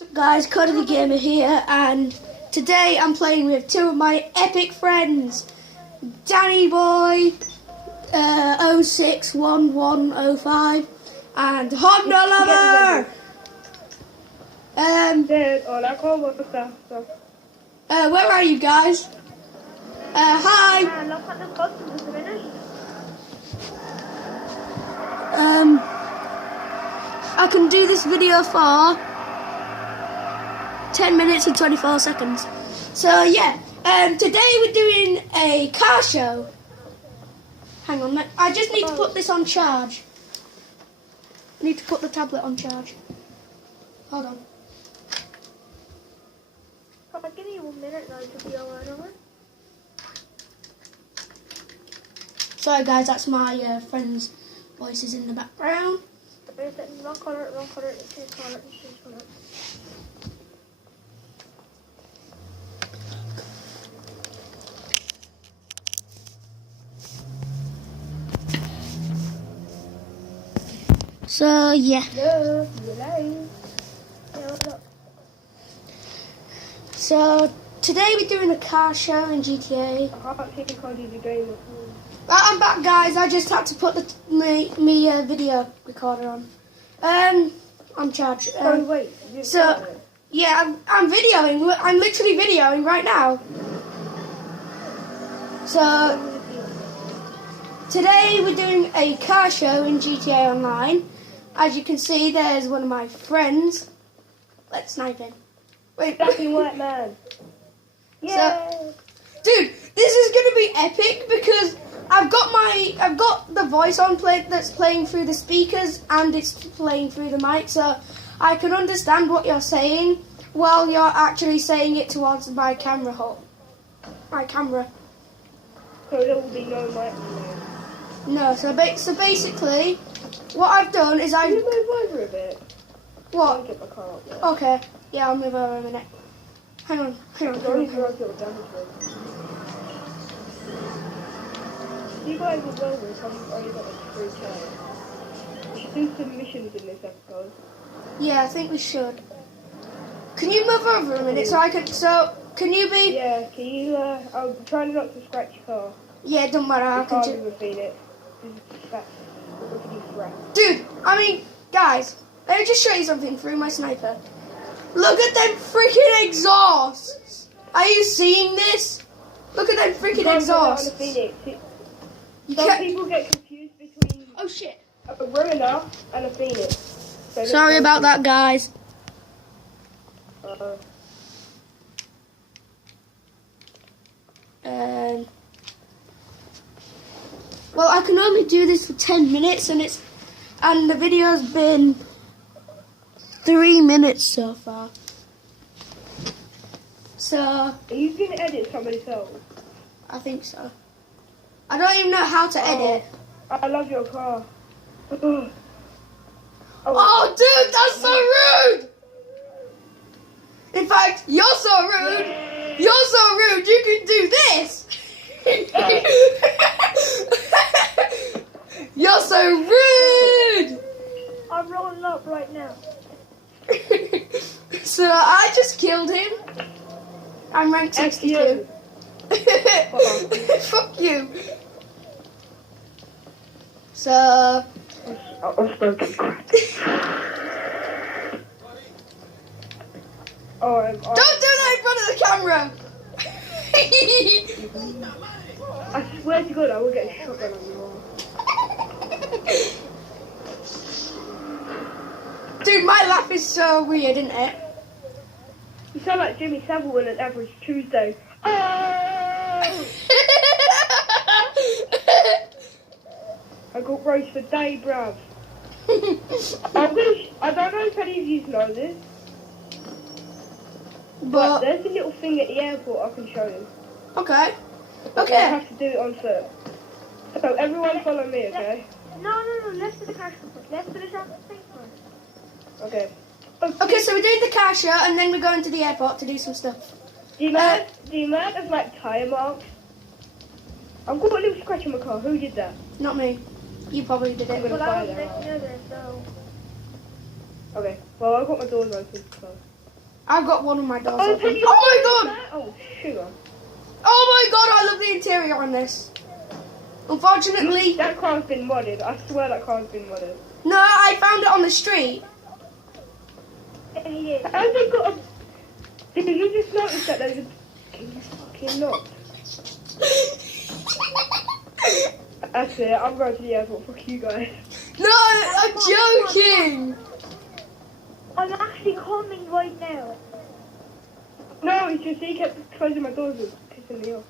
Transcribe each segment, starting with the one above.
What's up guys, Cody the Gamer here, and today I'm playing with two of my epic friends, Danny Boy 061105 and Honda Lover. Where are you guys? Hi. I can do this video for 10 minutes and 24 seconds. So yeah, today we're doing a car show. Hang on, I just need to put this on charge. I need to put the tablet on charge. Hold on. I'll give you 1 minute now to be alright over. Sorry guys, that's my friend's voices in the background. Wrong color, change color. So yeah. So today we're doing a car show in GTA. Right, I'm back guys, I just had to put me video recorder on. On charge. So yeah, I'm videoing, I'm literally videoing right now. So today we're doing a car show in GTA Online. As you can see, there's one of my friends. Let's snipe him. Wait. Black and white man. Yeah. So, dude, this is gonna be epic because I've got the voice on that's playing through the speakers and it's playing through the mic, so I can understand what you're saying while you're actually saying it towards my camera hole. My camera. So there will be no mic. No, so basically, what I've done is Can you move over a bit? What? I'll get my car up there. Okay, yeah, I'll move over a minute. Hang on. You guys will go with how you've only got like 3K. We should do some missions in this episode. Yeah, I think we should. Can you move over a minute can you be... Yeah, can you, I'm trying not to scratch your car. Yeah, it don't matter, I can can't even feed it. Dude, I mean, guys, let me just show you something through my sniper. Look at them freaking exhausts! Are you seeing this? Look at them freaking exhausts. Some people get confused between oh shit. A Ruiner and a Phoenix. So sorry about that, guys. Well, I can only do this for 10 minutes and the video's been 3 minutes so far. So are you going to edit somebody else? I think so. I don't even know how to edit. I love your car. Oh, dude, that's so rude! In fact, you're so rude. You're so rude, you can do this. You're so rude! I'm rolling up right now. So I just killed him. I'm ranked 62. Fuck you. So I'm smoking crack. don't do that in front of the camera. I swear to God, I will get a shotgun on you all. Dude, my laugh is so weird, isn't it? You sound like Jimmy Savile on an average Tuesday. Oh! I got roast for day, bruv. I don't know if any of you know this, but there's a little thing at the airport I can show you. Okay. Okay. I have to do it on foot. So everyone follow me, okay? No, let's do the car show first. Let's do the shopping first. Okay. Okay, so we're doing the car show and then we're going to the airport to do some stuff. Do you mind of like tyre marks? I've got a little scratch on my car. Who did that? Not me. You probably did it. Well, I was letting you know this, so... Okay. Well, I've got my doors open, so... I've got one of my doors Oh, open. can you Oh my god! Oh, sugar. Oh my god, I love the interior on this. Unfortunately, That car's been modded. I swear that car's been modded. no, I found it on the street. Yeah, he did. Have they got a... Did you just notice that there's a fucking knot? That's it, I'm going to the airport. Fuck you guys. No, I'm joking. I'm actually coming right now. No, it's just he kept closing my doors and pissing me off.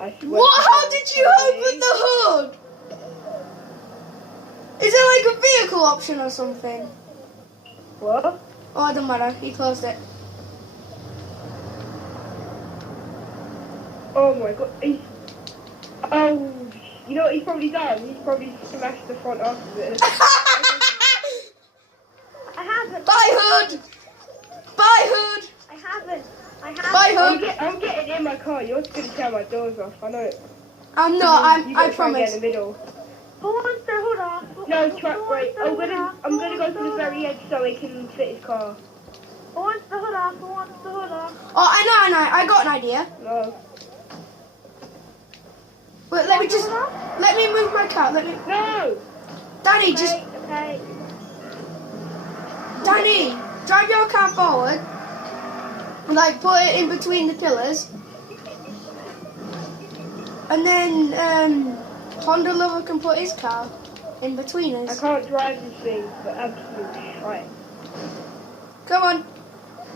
I swear What? to How God, did you open the hood? Is there like a vehicle option or something? What? Oh, it doesn't matter. He closed it. Oh my god. Oh, you know what he's probably done? He's probably smashed the front after it. I haven't. Bye, hood. Bye, hood. I haven't. I haven't. Bye, hood. I'm getting in my car. You're just going to tear my doors off. I know it. I'm not. You I gotta try and get promise. in the middle. Who wants their hood off? No, Who try, wants wait. their I'm hood gonna off? I'm gonna Who go wants to the their very hood edge so he can fit his car. off? Who wants the hood off? Who wants the hood off? Oh, I know. I got an idea. No. Wait, let me move my car. No! Danny, just Okay. Danny, drive your car forward. Like, put it in between the pillars. And then, Honda Lover can put his car in between I us. can't drive this thing, but absolute shite. Come on.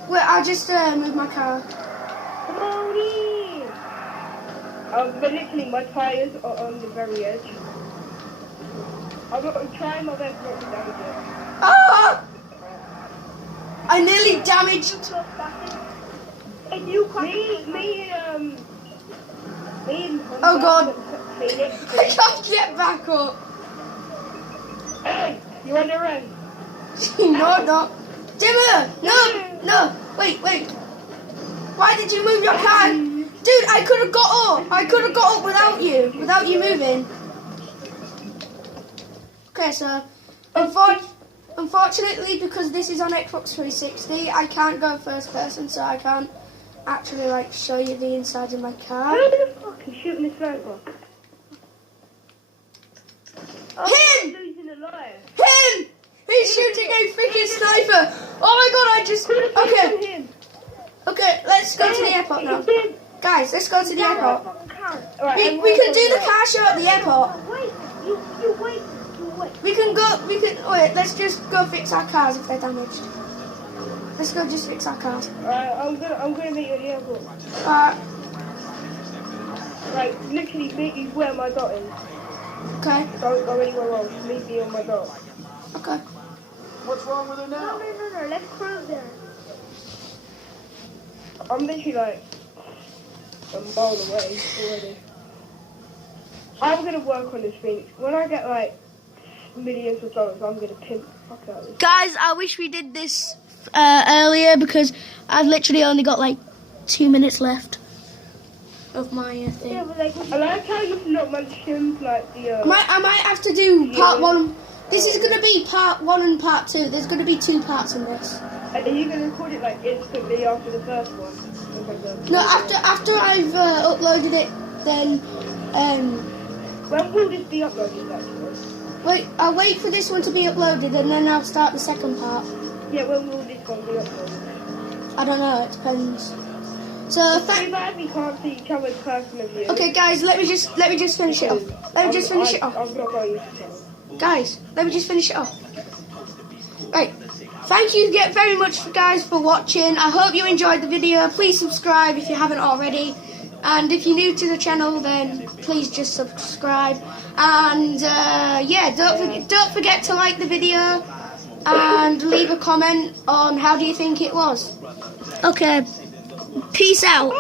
Wait, I'll just move my car. Come on in. But literally, my tyres are on the very edge. I'm trying my best not to damage it. Ah! I nearly damaged. If you come Me and Oh, God. Phoenix. I can't get back up. Hey, you on the run? No. Dimmer! No. Wait. Why did you move your car? Dude, I could have got up. I could have got up without you moving. Okay, so unfortunately, because this is on Xbox 360, I can't go first person, so I can't actually like show you the inside of my car. Who the fuck is shooting the sniper? Him! Losing a liar. Him! He's shooting a freaking sniper. Oh my god! Okay, let's go to the airport now. Guys, let's go to the airport. We can do the car show at the airport. Wait, you wait. Wait, let's just go fix our cars if they're damaged. Let's go just fix our cars. Alright, I'm gonna meet you at the airport. Like, literally meet you where my dot is. Okay, Don't go anywhere else, meet me on my dot. okay. What's wrong with her now? No, let's prove there. I'm literally like a mile away already. I'm gonna work on this thing. When I get like millions of dollars, I'm gonna pimp the fuck out of this. Guys, I wish we did this earlier because I've literally only got like 2 minutes left of my thing. Yeah, but like, I like how you've not mentioned like the I might have to do part 1. This is going to be part 1 and part 2. There's going to be 2 parts in this. Are you gonna record it like instantly after the first one? No, after I've uploaded it, then When will this be uploaded actually? I'll wait for this one to be uploaded and then I'll start the second part. Yeah, when will this one be uploaded? I don't know. It depends. So Too bad we can't see each other's personal view. okay, guys, let me just finish it off. Let me just finish it off. I'm not going to use it. Guys, let me just finish it off. Right. Thank you very much, guys, for watching. I hope you enjoyed the video. Please subscribe if you haven't already. And if you're new to the channel, then please just subscribe. And yeah, don't forget to like the video and leave a comment on how do you think it was. Okay. Peace out.